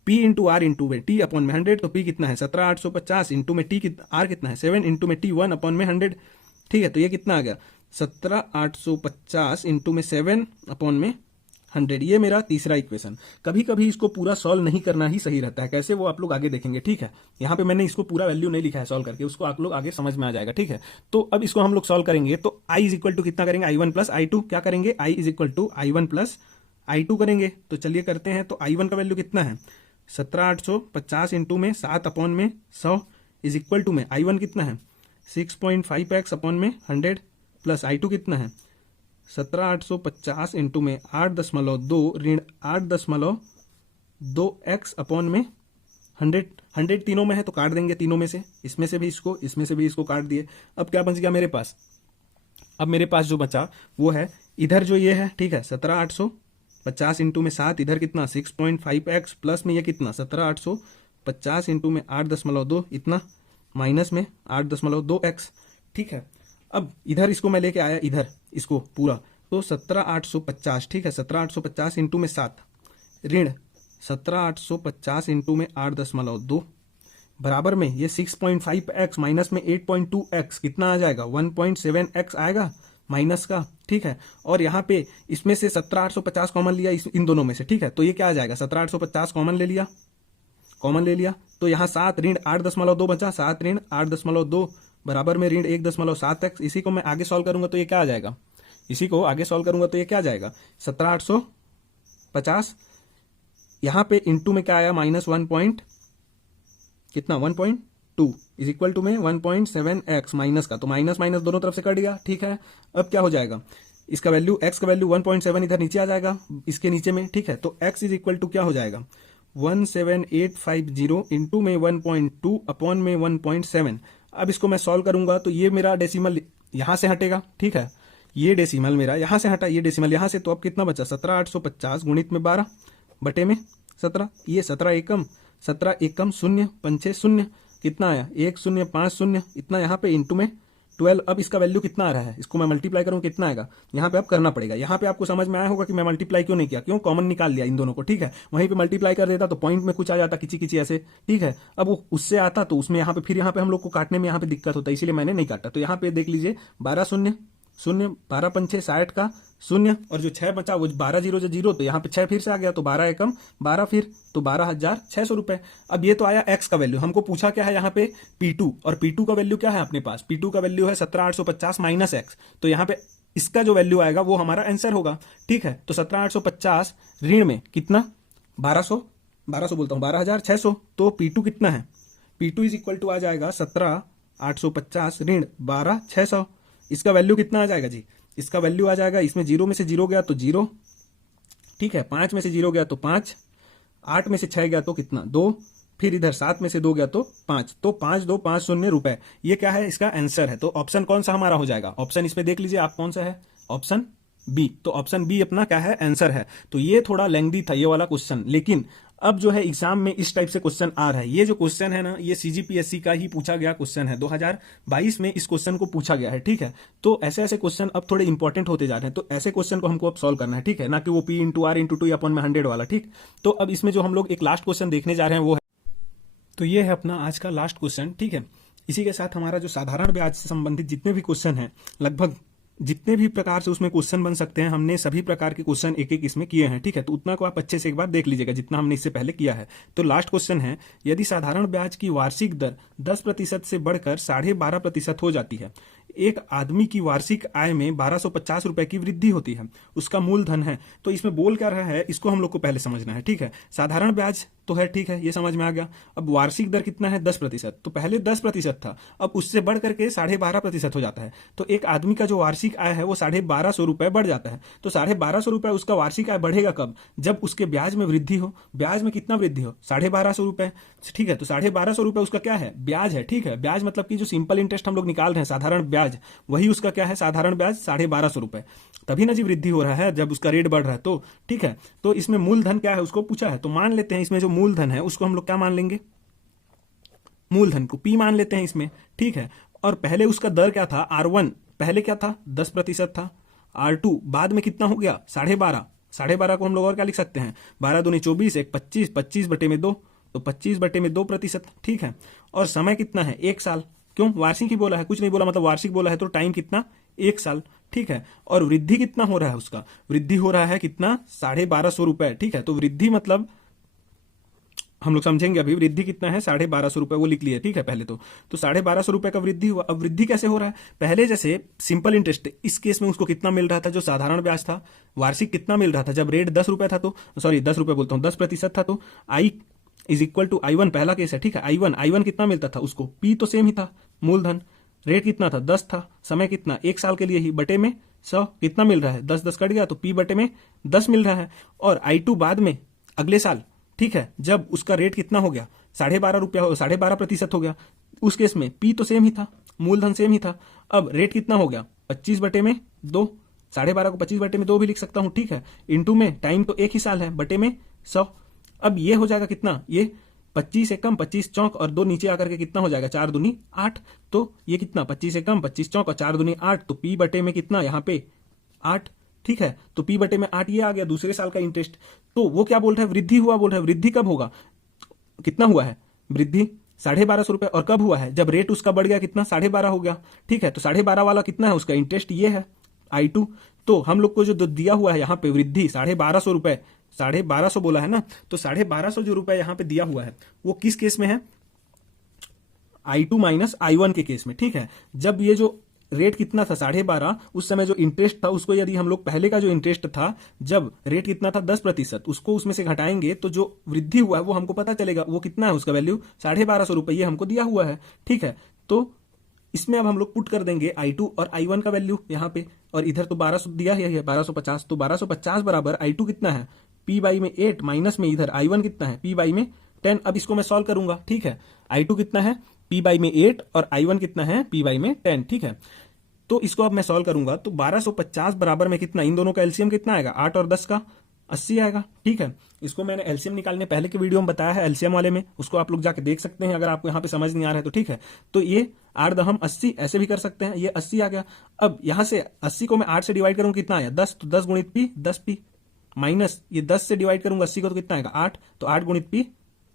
p इंटू आर इंटू में टी अपॉन में 100। तो p कितना है 17,850 इंटू में टी आर कितना है 7 इंटू में टी 1 अपॉन में 100। ठीक है, तो ये कितना आ गया 17,850 इंटू में 7 अपॉन में 100। ये मेरा तीसरा इक्वेशन। कभी कभी इसको पूरा सॉल्व नहीं करना ही सही रहता है, कैसे वो आप लोग आगे देखेंगे। ठीक है, यहाँ पे मैंने इसको पूरा वैल्यू नहीं लिखा है सॉल्व करके, उसको आप लोग आगे समझ में आ जाएगा। ठीक है, तो अब इसको हम लोग सॉल्व करेंगे तो i इज इक्वल टू कितना करेंगे i1 प्लस i2। क्या करेंगे i is equal to i1 plus i2 करेंगे। तो चलिए करते हैं। तो i1 का वैल्यू कितना है 17,850 इंटू में 7 अपॉन में 100 इज इक्वल टू में i1 कितना है 6.5x अपॉन में 100 प्लस i2 कितना है 17,850 इंटू में 8.2 ऋण 8.2x अपॉन में 100 तीनों में है तो काट देंगे तीनों में से, इसमें से भी इसको काट दिए। अब क्या बच गया मेरे पास, अब मेरे पास जो बचा वो है इधर जो ये है। ठीक है, 17,850 इंटू में 7 इधर कितना 6.5x प्लस में ये कितना 17,850 इंटू में 8.2 इतना माइनस में 8.2x। ठीक है, अब इधर इसको मैं लेके आया इधर इसको पूरा, तो 17,850। ठीक है, 17,850 इंटू में 7 ऋण 17,850 इंटू में 8.2 बराबर में ये 6.5x माइनस में 8.2x कितना आ जाएगा 1.7x आएगा माइनस का। ठीक है, और यहाँ पे इसमें से 17,850 कॉमन लिया इन दोनों में से। ठीक है, तो ये क्या आ जाएगा 17,850 कॉमन ले लिया तो यहाँ 7 ऋण 8.2 बचा, 7 ऋण 8.2 बराबर में ऋण 1.7x। इसी को मैं आगे सॉल्व करूंगा तो ये क्या आ जाएगा, 17,850 यहाँ पे इंटू में क्या आया माइनस 1.2 इज इक्वल टू में 1.7x माइनस का, तो माइनस माइनस दोनों तरफ से कट गया। ठीक है, अब क्या हो जाएगा इसका वैल्यू x का वैल्यू 1.7 इधर नीचे आ जाएगा इसके नीचे में। ठीक है, तो x इज इक्वल टू क्या हो जाएगा 17850 इंटू में 1.2 अपॉन में 1.7। अब इसको मैं सॉल्व करूंगा तो ये मेरा डेसिमल यहां से हटेगा। ठीक है, ये डेसिमल मेरा यहां से हटा, ये डेसिमल यहां से, तो अब कितना बचा 17,850 गुणित में 12 बटे में 17। ये 17 एकम 0 5 0 कितना आया 1050 इतना यहाँ पे इंटू में 12। अब इसका वैल्यू कितना आ रहा है, इसको मैं मल्टीप्लाई करूँ कितना आएगा, यहाँ पे अब करना पड़ेगा। यहाँ पे आपको समझ में आया होगा कि मैं मल्टीप्लाई क्यों नहीं किया, क्यों कॉमन निकाल लिया इन दोनों को। ठीक है, वहीं पे मल्टीप्लाई कर देता तो पॉइंट में कुछ आ जाता किची ऐसे। ठीक है, अब वो उससे आता तो उसमें यहाँ पे फिर यहाँ पे हम लोग को काटने में यहाँ पे दिक्कत होता है, इसीलिए मैंने नहीं काटा। तो यहाँ पे देख लीजिए 12 0 0 12 5 60 का 0 और जो 6 बचा वो 12 0 0, तो यहाँ पे 6 फिर से आ गया तो 12 एकम 12 फिर तो 12,600 रुपए। अब ये तो आया x का वैल्यू, हमको पूछा क्या है यहाँ पे P2, और P2 का वैल्यू क्या है अपने पास, P2 का वैल्यू है 17,850 माइनस x, तो यहाँ पे इसका जो वैल्यू आएगा वो हमारा आंसर होगा। ठीक है, तो 17,850 ऋण में कितना 12,600, तो P2 कितना है, P2 इज इक्वल टू आ जाएगा 17,850 ऋण 12,600। इसका वैल्यू कितना आ जाएगा जी, इसका वैल्यू आ जाएगा, इसमें 0 में से 0 गया तो 0। ठीक है, 5 में से 0 गया तो 5, 8 में से 6 गया तो कितना 2, फिर इधर 7 में से 2 गया तो 5, तो 5,250 रुपए। ये क्या है इसका आंसर है। तो ऑप्शन कौन सा हमारा हो जाएगा, ऑप्शन इसमें देख लीजिए आप कौन सा है, ऑप्शन बी। तो ऑप्शन बी अपना क्या है आंसर है। तो ये थोड़ा लेंथी था ये वाला क्वेश्चन, लेकिन अब जो है एग्जाम में इस टाइप से क्वेश्चन आ रहा है। ये जो क्वेश्चन है ना, ये सीजीपीएससी का ही पूछा गया क्वेश्चन है, 2022 में इस क्वेश्चन को पूछा गया है। ठीक है, तो ऐसे ऐसे क्वेश्चन अब थोड़े इंपॉर्टेंट होते जा रहे हैं, तो ऐसे क्वेश्चन को हमको अब सॉल्व करना है। ठीक है, ना कि वो P into R into 2 upon में 100 वाला। ठीक, तो अब इसमें जो हम लोग एक लास्ट क्वेश्चन देखने जा रहे हैं वो है, तो ये है अपना आज का लास्ट क्वेश्चन। ठीक है, इसी के साथ हमारा जो साधारण ब्याज से संबंधित जितने भी क्वेश्चन हैं, लगभग जितने भी प्रकार से उसमें क्वेश्चन बन सकते हैं, हमने सभी प्रकार के क्वेश्चन एक एक इसमें किए हैं। ठीक है, तो उतना को आप अच्छे से एक बार देख लीजिएगा जितना हमने इससे पहले किया है। तो लास्ट क्वेश्चन है, यदि साधारण ब्याज की वार्षिक दर 10% से बढ़कर 12.5% हो जाती है, एक आदमी की वार्षिक आय में 1250 रुपए की वृद्धि होती है, उसका मूलधन है। तो इसमें बोल क्या रहा है, इसको हम लोग को पहले समझना है, ठीक है। साधारण ब्याज तो है, ठीक है, ये समझ में आ गया। अब वार्षिक दर कितना है, 10%। तो पहले 10% था, अब उससे बढ़ करके 12.5% हो जाता है। तो एक आदमी का जो वार्षिक आय है वो 1250 रुपए बढ़ जाता है। तो 1250 रुपए उसका वार्षिक आय बढ़ेगा कब, जब उसके ब्याज में वृद्धि हो। ब्याज में कितना वृद्धि हो, 1250 रुपए, ठीक है। तो 1250 रुपए उसका क्या है, ब्याज है, ठीक है। ब्याज मतलब कि जो सिंपल इंटरेस्ट हम लोग निकाल रहे हैं, साधारण ब्याज, वही उसका क्या है, साधारण ब्याज 1250 रुपए। तभी ना जी वृद्धि हो रहा है, जब उसका रेट बढ़ रहा है। तो ठीक है, तो इसमें मूलधन क्या है उसको पूछा है, तो मान लेते हैं इसमें जो मूलधन है उसको हम लोग क्या मान लेंगे, मूलधन को पी मान लेते हैं इसमें, ठीक है। और पहले उसका दर क्या था, R1 पहले क्या था, 10% था। R2 बाद में कितना हो गया, 12.5। 12.5 को हम लोग और क्या लिख सकते हैं, 12 दूनी 24, 1 25, 25/2, तो 25/2%, ठीक है। और समय कितना है, 1 साल। क्यों, वार्षिक ही बोला है, कुछ नहीं बोला, मतलब वार्षिक बोला है तो टाइम कितना, 1 साल, ठीक है। और वृद्धि कितना हो रहा है उसका, वृद्धि हो रहा है कितना, 1250 रुपए, ठीक है। तो वृद्धि मतलब हम लोग समझेंगे अभी, वृद्धि कितना है, 1250 रुपए, वो लिख लिया, ठीक है। पहले तो 1250 रुपए का वृद्धि हुआ। अब वृद्धि कैसे हो रहा है, पहले जैसे सिंपल इंटरेस्ट, इस केस में उसको कितना मिल रहा था, जो साधारण ब्याज था, वार्षिक कितना मिल रहा था, जब रेट 10 रुपए था, तो सॉरी 10 रुपए बोलता हूँ, 10% था, तो I = I1 पहला केस है, ठीक है। I1 कितना मिलता था उसको, P तो सेम ही था, मूलधन, रेट कितना था, 10 था, समय कितना, 1 साल के लिए ही, बटे में 100 कितना मिल रहा है, 10 कट गया, तो P बटे में 10 मिल रहा है। और I2 बाद में अगले साल, ठीक है, जब उसका रेट कितना हो गया, 12.5 रुपया, 12.5% हो गया, उस केस में P तो सेम ही था, मूलधन सेम ही था। अब रेट कितना हो गया, 25/2, 12.5 को 25/2 भी लिख सकता हूं, ठीक है। इंटू में टाइम तो 1 ही साल है, बटे में 100। अब ये हो जाएगा कितना, ये 25 एकम 25 चौक और 2 नीचे आकर के कितना हो जाएगा, 4 दूनी 8। तो ये कितना, 25 एकम 25 चौक और 4 दूनी 8, तो P बटे में कितना, यहाँ पे 8, ठीक है। तो P बटे में 8 ये आ गया, दूसरे साल का इंटरेस्ट। तो वो क्या बोल रहा है, वृद्धि हुआ बोल रहा है। वृद्धि कब होगा, कितना हुआ है वृद्धि, 1250 रुपए, और कब हुआ है, जब रेट उसका बढ़ गया, कितना, 12.5 हो गया, ठीक है। तो 12.5 वाला कितना है उसका इंटरेस्ट, ये है I2। तो हम लोग को जो दिया हुआ है यहाँ पे वृद्धि 1250 रुपए, 1250 बोला है ना, तो 1250 जो रुपए यहाँ पे दिया हुआ है वो किस केस में है, I2 माइनस I1 के केस में, ठीक है। जब ये जो रेट कितना था, 12.5, उस समय जो इंटरेस्ट था उसको यदि हम लोग पहले का जो इंटरेस्ट था, जब रेट कितना था 10%, उसको उसमें से घटाएंगे तो जो वृद्धि हुआ है वो हमको पता चलेगा, वो कितना है, उसका वैल्यू 1250 रुपये हमको दिया हुआ है, ठीक है। तो इसमें अब हम लोग पुट कर देंगे I2 और I1 का वैल्यू यहाँ पे, और इधर तो 1200 दिया ही है, 1250। तो 1250 बराबर I2 कितना है, P/8, माइनस में इधर I1 कितना है, P/10। अब इसको मैं सॉल्व करूंगा, ठीक है। I2 कितना है, P/8, और I1 कितना है, P/10, ठीक है। तो इसको अब मैं सॉल्व करूंगा, तो 1250 बराबर में कितना, इन दोनों का एलसीएम कितना आएगा, 8 और 10 का 80 आएगा, ठीक है। इसको मैंने एलसीएम निकालने पहले के वीडियो में बताया है, एलसीएम वाले में, उसको आप लोग जाके देख सकते हैं अगर आपको यहाँ पे समझ नहीं आ रहा है तो, ठीक है। तो ये 8 दहम 80 ऐसे भी कर सकते हैं, ये 80 आ गया। अब यहाँ से 80 को मैं 8 से डिवाइड करूंगा, कितना आया, 10, तो 10 गुणित P 10P, माइनस ये 10 से डिवाइड करूंगा 80 को, तो कितना आएगा 8, तो 8 गुणित P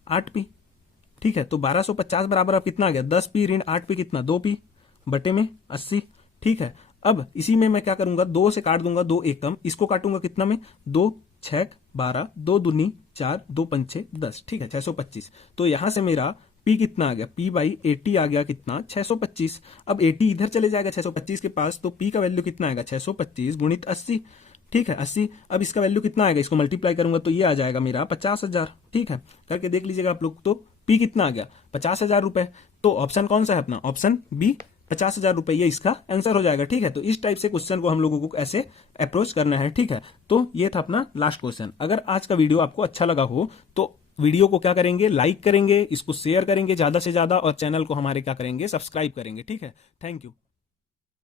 8P, ठीक है। तो 1250 बराबर अब कितना आ गया, 10P ऋण 8P कितना, 2P बटे में 80, ठीक है। अब इसी में मैं क्या करूंगा, 2 से काट दूंगा, 2 एकम, इसको काटूंगा कितना में, 2 6 12, 2 दूनी 4, 2 पंचे 10, ठीक है, 625। तो यहां से मेरा P कितना आ गया, P/80 आ गया कितना, 625। अब 80 इधर चले जाएगा 625 के पास, तो P का वैल्यू कितना आएगा, 625 गुणित 80, ठीक है, 80। अब इसका वैल्यू कितना आएगा, इसको मल्टीप्लाई करूंगा तो ये आ जाएगा मेरा 50,000, ठीक है। करके देख लीजिएगा आप लोग, तो P कितना आ गया, 50,000 रुपए। तो ऑप्शन कौन सा है अपना, ऑप्शन बी, 50,000 रुपए, ये इसका आंसर हो जाएगा, ठीक है। तो इस टाइप से क्वेश्चन को हम लोगों को ऐसे अप्रोच करना है, ठीक है। तो ये था अपना लास्ट क्वेश्चन। अगर आज का वीडियो आपको अच्छा लगा हो तो वीडियो को क्या करेंगे, लाइक करेंगे, इसको शेयर करेंगे ज्यादा से ज्यादा, और चैनल को हमारे क्या करेंगे, सब्सक्राइब करेंगे, ठीक है। Thank you.